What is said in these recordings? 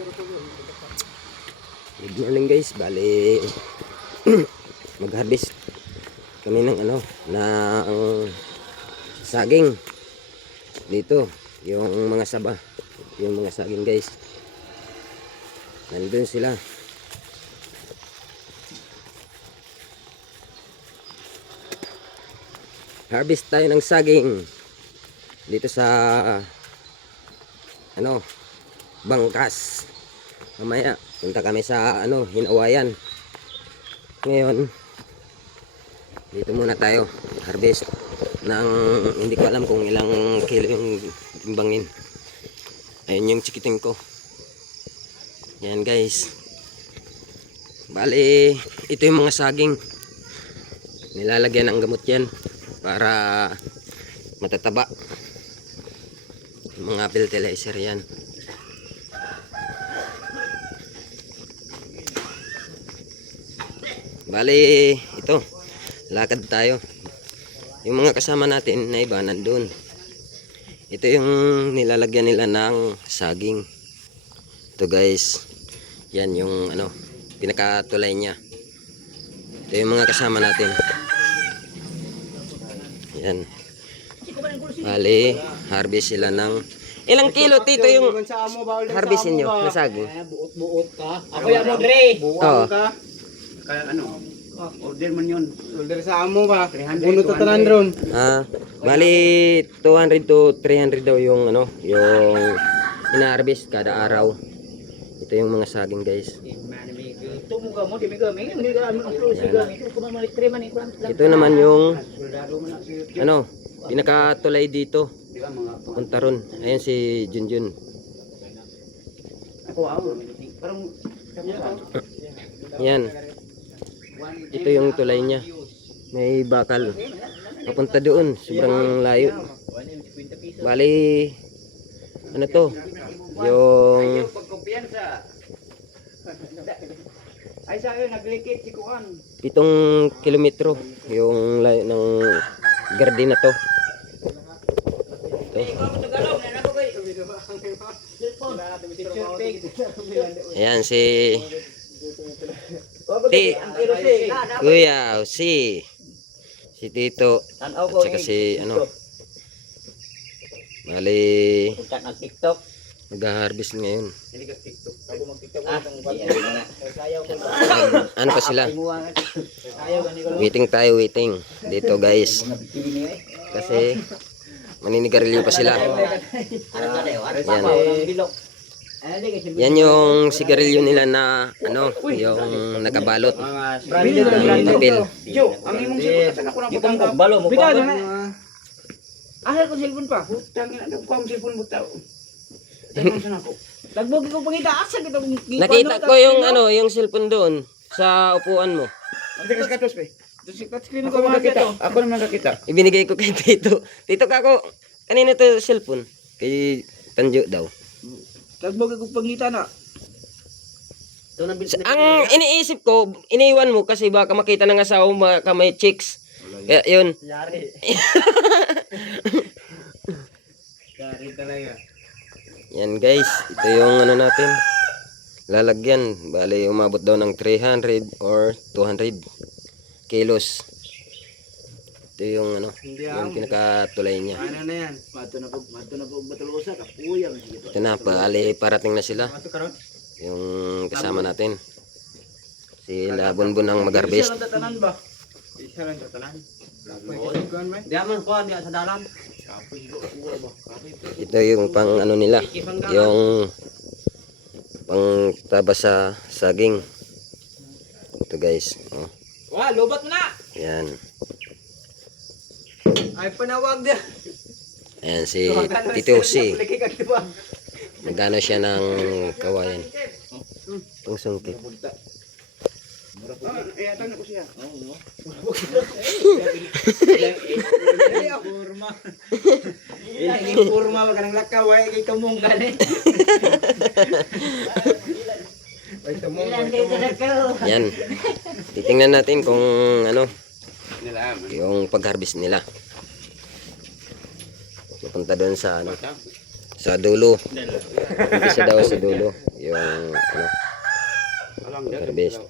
Good morning guys, bali mag-harvest kami ng ano, ng saging dito, yung mga saba, yung mga saging guys. Nandun sila. Harvest tayo ng saging dito sa ano, Bangkas. Mamaya, punta kami sa ano, Hinawayan. Ngayon, dito muna tayo harvest ng hindi ko alam kung ilang kilo yung timbangin. Ayun yung chikiting ko. Yan guys. Bali, ito yung mga saging. Nilalagyan ng gamot yan para matataba. Yung mga fertilizer yan. Bali, ito. Lakad tayo. Yung mga kasama natin na iba nandun. Ito yung nilalagyan nila ng saging. Ito guys. Yan yung ano, pinakatulay niya. Ito yung mga kasama natin. Yan. Bali, harvest sila ng... Ilang kilo tito yung harvestin nyo na saging? Buot-buot ka. Ako yan mo, Dre. Oo. ka. Kaya ano? Order man yun. Order sa amo ba? 300, Puno to tanan ron. Ah, bali 200 to 300 daw yung ano, yung ina-harvest kada araw. Ito yung mga saging, guys. Ka ano ka. Ito naman yung ano, pinakatulay dito. Di ba mga Punta ron. Ayan si Junjun. ako ako. Parang Yan. Ito yung tulay niya. May bakal. Papunta doon. Sobrang layo. Bali, ano to? Yung. Ay sa naglikit si Kuan. pitong kilometro yung layo ng garden na to. Ito. Ayan si Ti Kuya si si Tito at saka si ano ng TikTok. mag-harvest ngayon. Hindi ka TikTok. Ako mag-TikTok. Ah, sayaw ko. Ano pa sila? Waiting tayo, waiting. Dito guys. Kasi maninigarilyo pa sila. Ano? Ano Yan. Yan yung sigarilyo nila na ano, yung nakabalot ng papel. Jo, ang imong sipot sa ako na Yung kung butang. balo mo pa. Ah, ko cellphone pa. Butang ina ko ang cellphone sa ako. Dagbog ko pangita asa kita kung Nakita ko yung ano, yung cellphone doon sa upuan mo. Ang tigas katos pe. Touchscreen Ako ko mga nakakita. to. Ako naman nakakita. Ibinigay ko kay Tito. Tito kako, kanina to cellphone? Kay Tanjo daw. Dagbog ko pangita na. Sa- Ang iniisip ko, iniwan mo kasi baka makita ng asawa mo baka may chicks. Kaya yun. Yari. Yari talaga. Yan guys, ito yung ano natin. Lalagyan, bali umabot daw ng 300 or 200 kilos. Ito yung ano, yung pinakatulay niya. Ano na yan? Mato na pag mato na pag batalusa ka sige. Ito na, bali parating na sila. Mato karon. Yung kasama natin. Sila Bunbun ang mag-harvest. Isa lang tatanan ba? Isa lang tatanan. Di man ko di sa dalan. Ito yung pang ano nila, yung pang taba sa saging. Ito guys, oh, lobat mo na. yan. Ay panawag dia. Ayan si Tito C. Magkano siya ng kawayan? Pang sungkit. Eh tanong ko siya. Kurma. Wag nang lakaw ay kay kamong gani. Tumong. Yan. Titingnan natin kung ano, yung pag-harvest nila. Napunta doon sa ano, Sa dulo. Umpisa daw sa dulo. Yung ano, harvest.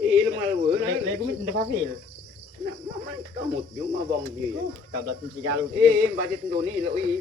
Eh, na maman kamot yung mabang dia. Tablat ng sigalo. Eh, budget ndo ni, ilo, eh,